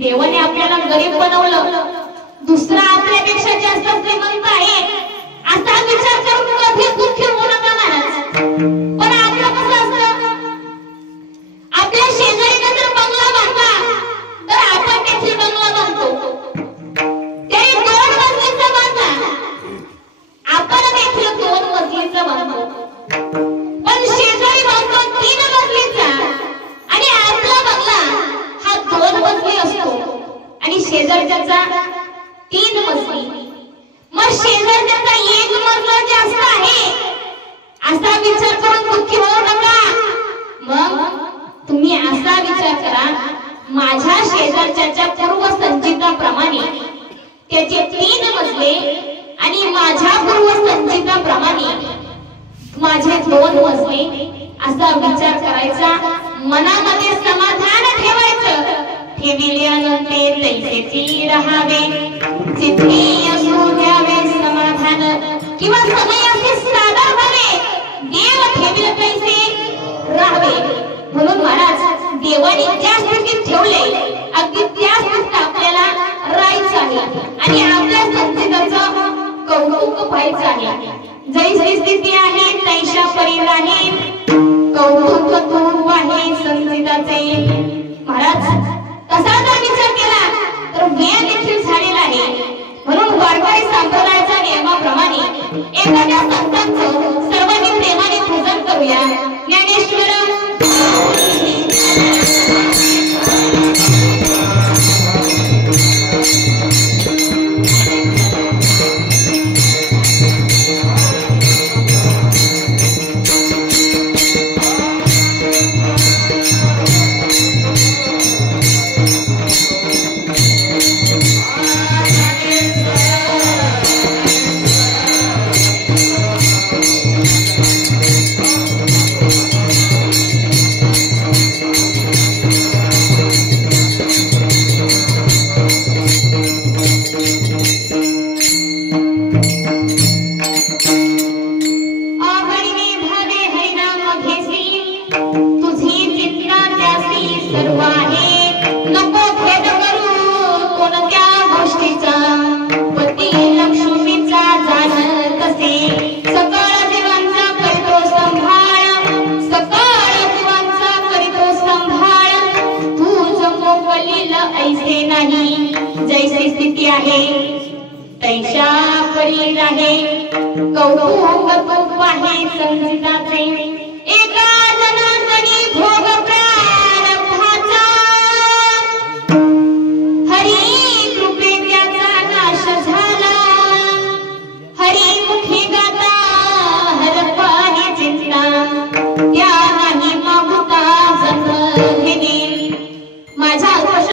देवाने आपल्याला गरीब बनवलं, दुसरा आपल्यापेक्षा जास्त श्रीमंत आहे असा विचार करून कधी दुःखी होऊ नका महाराज. पण आपलं कसं असतं, आपल्या शेजारीने जर बंगला बांधला तर आपण देखील बंगला बांधतो. त्याने 2 मजलीचा बांधला, आपण देखील 2 मजलीचा बांधतो. पण शेजारी बांधतो 3 मजलीचा आणि आपला बंगला हा 2 मजली असतो आणि शेजारच्याचा 3 मजली. मग शेजारच्याचा 1 मजला जास्त आहे असा विचार करून दुःखी होऊ नका. मग तुम्ही असा विचार करा, माझ्या शेजारच्याच्या पूर्व संचिताप्रमाणे त्याचे 3 मजले आणि माझ्या पूर्व संचिताप्रमाणे माझे 2 मजले असा विचार करायचा. मनामध्ये समाधान ठेवायचं. ठेविल्यानंतर तैसेची राहावे, जितकी असू द्यावे समाधान, किंवा समयाचे सादर व्हावे. देव ठेविल तैसे राहावे. म्हणून महाराज देवाने ज्या स्थितीत ठेवले अगदी त्या स्थितीत आपल्याला राहायचं आहे आणि आपल्या संचिताचं कौतुक व्हायचं आहे. जैसी स्थिती आहे तैशा परी राहील, कौतुक तू आहे संचिताचे. महाराज तसा जर विचार केला तर वेळ देखील झालेला आहे. म्हणून वारकरी संप्रदायाच्या नियमाप्रमाणे एखाद्या संतांचं सर्वांनी प्रेमाने पूजन करूया. ज्ञानेश्वर तुझी चिंता त्यासी सर्व आहे नको भेद करू कोणत्या गोष्टीचा पती लक्ष्मीचा जाण कसे सकळ जीवांचा करीतो संभाळ सकळ जीवांचा करीतो संभाळ तूच मोकलील ऐसे नाही जैसी स्थिती आहे तैशा परी राहे कौतुक तू पाहे संचिताचे